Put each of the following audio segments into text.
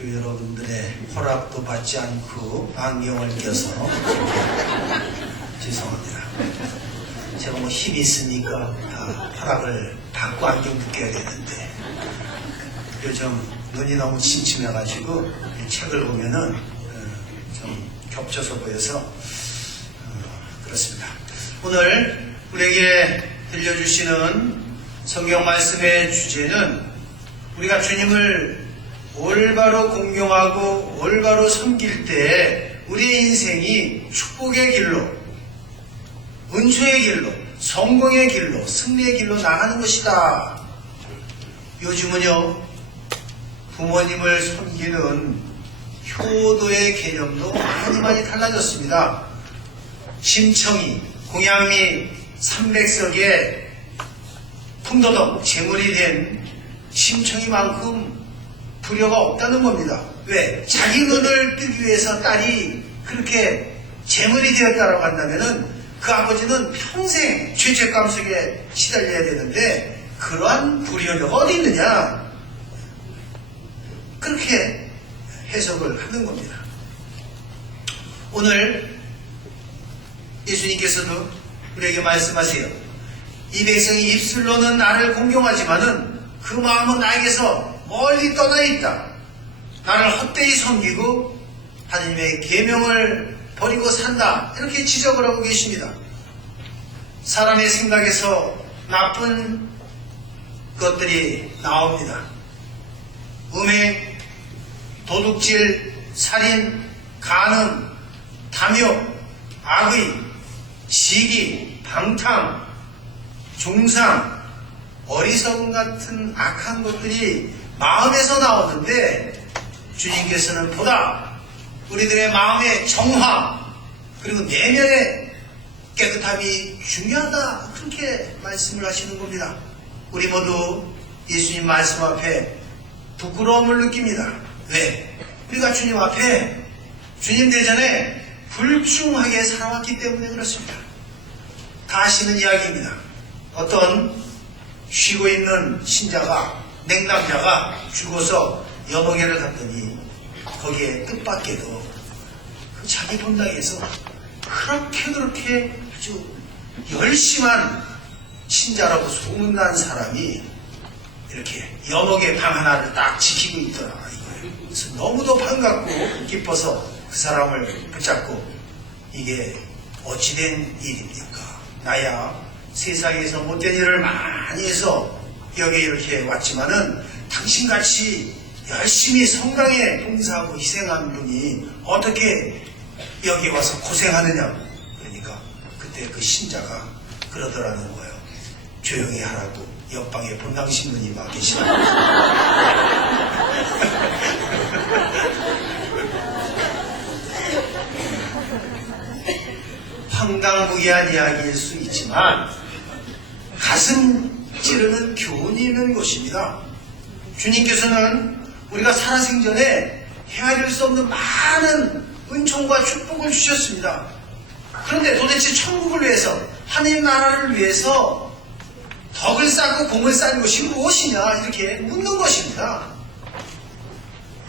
교회 여러분들의 허락도 받지 않고 안경을 껴서 죄송합니다. 제가 뭐 힘이 있으니까 허락을 받고 안경 껴야 되는데 요즘 눈이 너무 침침해가지고 책을 보면은 좀 겹쳐서 보여서 그렇습니다. 오늘 우리에게 들려주시는 성경 말씀의 주제는 우리가 주님을 올바로 공경하고 올바로 섬길 때 우리의 인생이 축복의 길로, 은총의 길로, 성공의 길로, 승리의 길로 나가는 것이다. 요즘은요, 부모님을 섬기는 효도의 개념도 많이 달라졌습니다. 심청이, 공양미 300석에 풍도덕, 제물이 된 심청이만큼 불효가 없다는 겁니다. 왜? 자기 눈을 뜨기 위해서 딸이 그렇게 제물이 되었다라고 한다면은 그 아버지는 평생 죄책감 속에 시달려야 되는데 그러한 불효가 어디 있느냐? 그렇게 해석을 하는 겁니다. 오늘 예수님께서도 우리에게 말씀하세요. 이 백성이 입술로는 나를 공경하지만은 그 마음은 나에게서 멀리 떠나 있다. 나를 헛되이 섬기고 하나님의 계명을 버리고 산다. 이렇게 지적을 하고 계십니다. 사람의 생각에서 나쁜 것들이 나옵니다. 음행, 도둑질, 살인, 간음, 탐욕, 악의, 시기, 방탕, 중상, 어리석음 같은 악한 것들이 마음에서 나오는데 주님께서는 보다 우리들의 마음의 정화 그리고 내면의 깨끗함이 중요하다. 그렇게 말씀을 하시는 겁니다. 우리 모두 예수님 말씀 앞에 부끄러움을 느낍니다. 왜? 우리가 주님 앞에 주님 대전에 불충하게 살아왔기 때문에 그렇습니다. 다 아시는 이야기입니다. 어떤 쉬고 있는 신자가 냉담자가 죽어서 여먹이를 갔더니 거기에 뜻밖에도 그 자기 본당에서 그렇게 아주 열심한 신자라고 소문난 사람이 이렇게 여먹의 방 하나를 딱 지키고 있더라 이거예요. 그래서 너무도 반갑고 기뻐서 그 사람을 붙잡고 이게 어찌된 일입니까? 나야 세상에서 못된 일을 많이 해서 여기 이렇게 왔지만은 당신같이 열심히 성당에 봉사하고 희생한 분이 어떻게 여기 와서 고생하느냐. 그러니까 그때 그 신자가 그러더라는 거예요. 조용히 하라고 옆방에 본당 신부님 와 계시라고. 황당무계한 이야기일 수 있지만 가슴 찌르는 교훈이 있는 것입니다. 주님께서는 우리가 살아생전에 헤아릴 수 없는 많은 은총과 축복을 주셨습니다. 그런데 도대체 천국을 위해서 하나님 나라를 위해서 덕을 쌓고 공을 쌓는 것이 무엇이냐 이렇게 묻는 것입니다.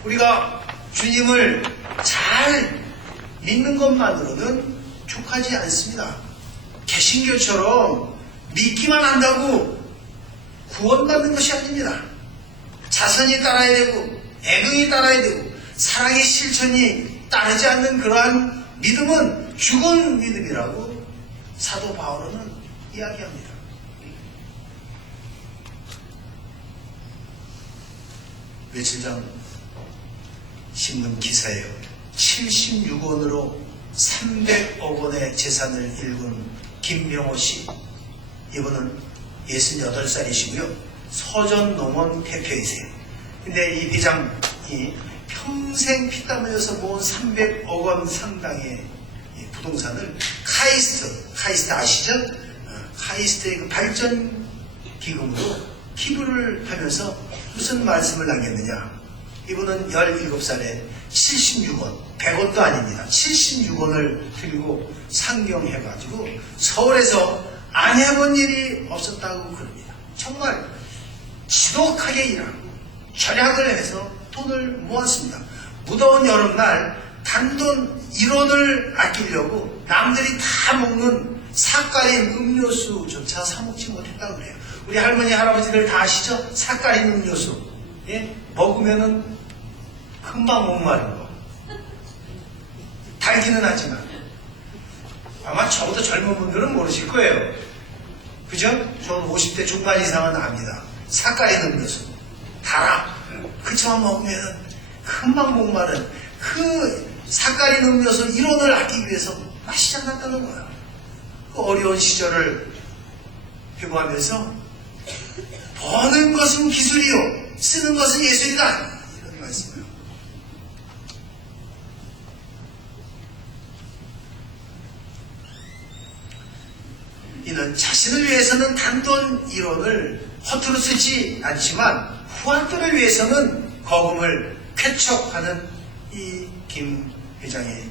우리가 주님을 잘 믿는 것만으로는 족하지 않습니다. 개신교처럼 믿기만 한다고 구원받는 것이 아닙니다. 자선이 따라야 되고 애긍이 따라야 되고 사랑의 실천이 따르지 않는 그러한 믿음은 죽은 믿음이라고 사도 바울은 이야기합니다. 며칠 전 신문 기사에요. 76원으로 300억 원의 재산을 일군 김명호 씨. 이분은 68살이시고요. 서전농원 대표이세요. 근데 이 회장이 평생 피땀 흘려서 모은 300억 원 상당의 부동산을 카이스트 아시죠? 카이스트의 그 발전 기금으로 기부를 하면서 무슨 말씀을 남겼느냐. 이분은 17살에 76원, 100원도 아닙니다. 76원을 들고 상경해가지고 서울에서 안 해본 일이 없었다고 그럽니다. 정말 지독하게 일하고 절약을 해서 돈을 모았습니다. 무더운 여름날 단돈 1원을 아끼려고 남들이 다 먹는 삭가린 음료수조차 사 먹지 못했다고 그래요. 우리 할머니 할아버지들 다 아시죠? 삭가린 음료수. 예? 먹으면은 금방 목마른 거. 달기는 하지만 아마 저보다 젊은 분들은 모르실 거예요. 그죠? 저는 50대 중반 이상은 압니다. 삭가린 음료수. 달아. 그처럼 먹으면 금방 목마른 그 삭가린 음료수 1원을 아끼기 위해서 마시지 않았다는 거예요. 그 어려운 시절을 회고하면서 버는 것은 기술이요 쓰는 것은 예술이다 이런 말씀을. 이는 자신을 위해서는 단돈 1원을 허투루 쓰지 않지만 후한들을 위해서는 거금을 쾌척하는 이 김 회장의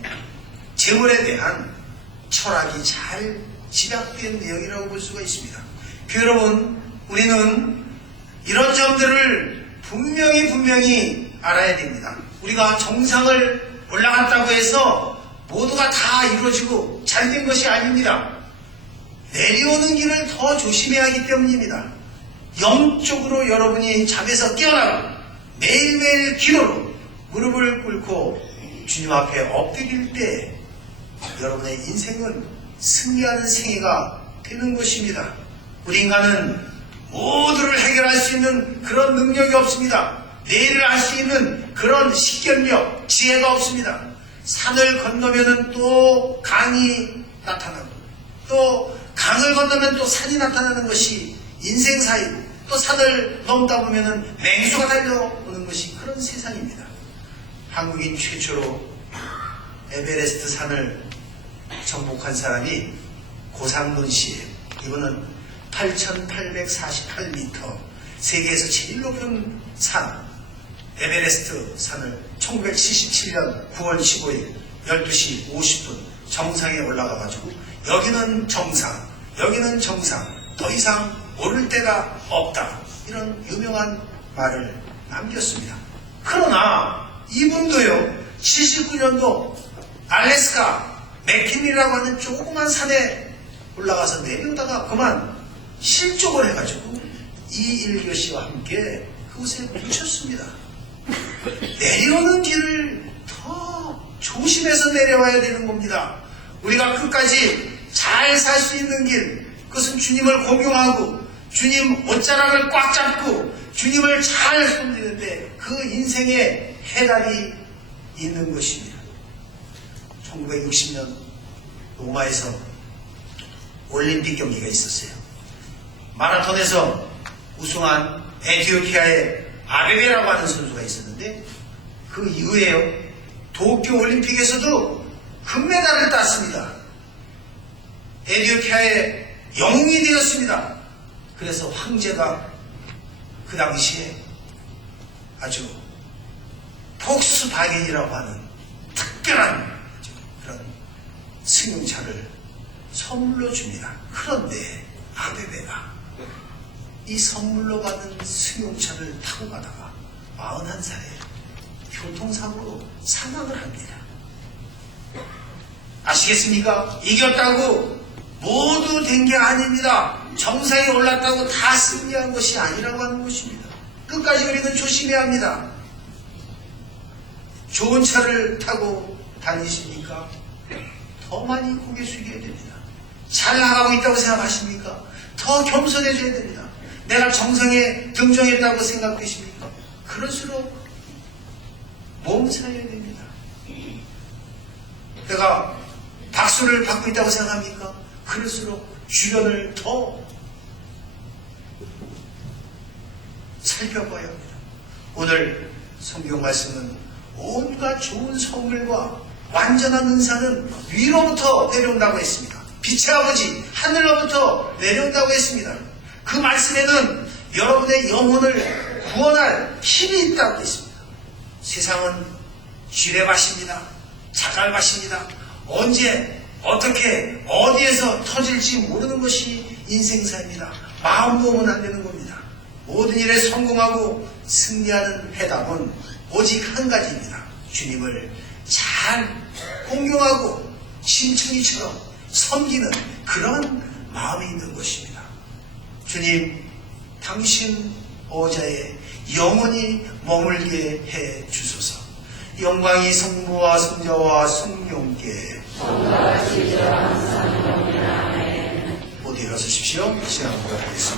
재물에 대한 철학이 잘 집약된 내용이라고 볼 수가 있습니다. 여러분, 우리는 이런 점들을 분명히 알아야 됩니다. 우리가 정상을 올라갔다고 해서 모두가 다 이루어지고 잘된 것이 아닙니다. 내려오는 길을 더 조심해야 하기 때문입니다. 영적으로 여러분이 잠에서 깨어나고 매일매일 기도로 무릎을 꿇고 주님 앞에 엎드릴 때 여러분의 인생은 승리하는 생애가 되는 것입니다. 우리 인간은 모두를 해결할 수 있는 그런 능력이 없습니다. 내일을 알 수 있는 그런 식견력, 지혜가 없습니다. 산을 건너면 또 강이 나타나고 또 강을 건너면 또 산이 나타나는 것이 인생사이고 또 산을 넘다 보면 맹수가 달려오는 것이 그런 세상입니다. 한국인 최초로 에베레스트 산을 정복한 사람이 고상돈 씨예요. 이분은 8,848m 세계에서 제일 높은 산 에베레스트 산을 1977년 9월 15일 12시 50분 정상에 올라가가지고 여기는 정상, 여기는 정상, 더 이상 오를 데가 없다 이런 유명한 말을 남겼습니다. 그러나 이분도요 79년도 알래스카 맥킨리라고 하는 조그만 산에 올라가서 내려오다가 그만 실족을 해가지고 이일교 씨와 함께 그곳에 묻혔습니다. 내려오는 길을 더 조심해서 내려와야 되는 겁니다. 우리가 끝까지 잘 살 수 있는 길, 그것은 주님을 공경하고 주님 옷자락을 꽉 잡고 주님을 잘 섬기는데 그 인생의 해답이 있는 것입니다. 1960년 로마에서 올림픽 경기가 있었어요. 마라톤에서 우승한 에티오피아의 아베베라고 하는 선수가 있었는데 그 이후에요 도쿄 올림픽에서도 금메달을 땄습니다. 에티오피아의 영웅이 되었습니다. 그래서 황제가 그 당시에 아주 폭스바겐이라고 하는 특별한 그런 승용차를 선물로 줍니다. 그런데 아베베가 이 선물로 받은 승용차를 타고 가다가 41살에 교통사고로 사망을 합니다. 아시겠습니까? 이겼다고 모두 된 게 아닙니다. 정상에 올랐다고 다 승리한 것이 아니라고 하는 것입니다. 끝까지 우리는 조심해야 합니다. 좋은 차를 타고 다니십니까? 더 많이 고개 숙여야 됩니다. 잘 나가고 있다고 생각하십니까? 더 겸손해져야 됩니다. 내가 정상에 등정했다고 생각되십니까? 그럴수록 몸살해야 됩니다. 내가 박수를 받고 있다고 생각합니까? 그럴수록 주변을 더 살펴봐야 합니다. 오늘 성경 말씀은 온갖 좋은 선물과 완전한 은사는 위로부터 내려온다고 했습니다. 빛의 아버지 하늘로부터 내려온다고 했습니다. 그 말씀에는 여러분의 영혼을 구원할 힘이 있다고 했습니다. 세상은 쥐레밭입니다. 자갈밭입니다. 언제 어떻게 어디에서 터질지 모르는 것이 인생사입니다. 마음 먹으면 안 되는 겁니다. 모든 일에 성공하고 승리하는 해답은 오직 한 가지입니다. 주님을 잘 공경하고 심청이처럼 섬기는 그런 마음이 있는 것입니다. 주님, 당신 보좌에 영원히 머물게 해 주소서. 영광이 성부와 성자와 성령께 모두 일어서십시오. 시간 보도록 하겠습니다.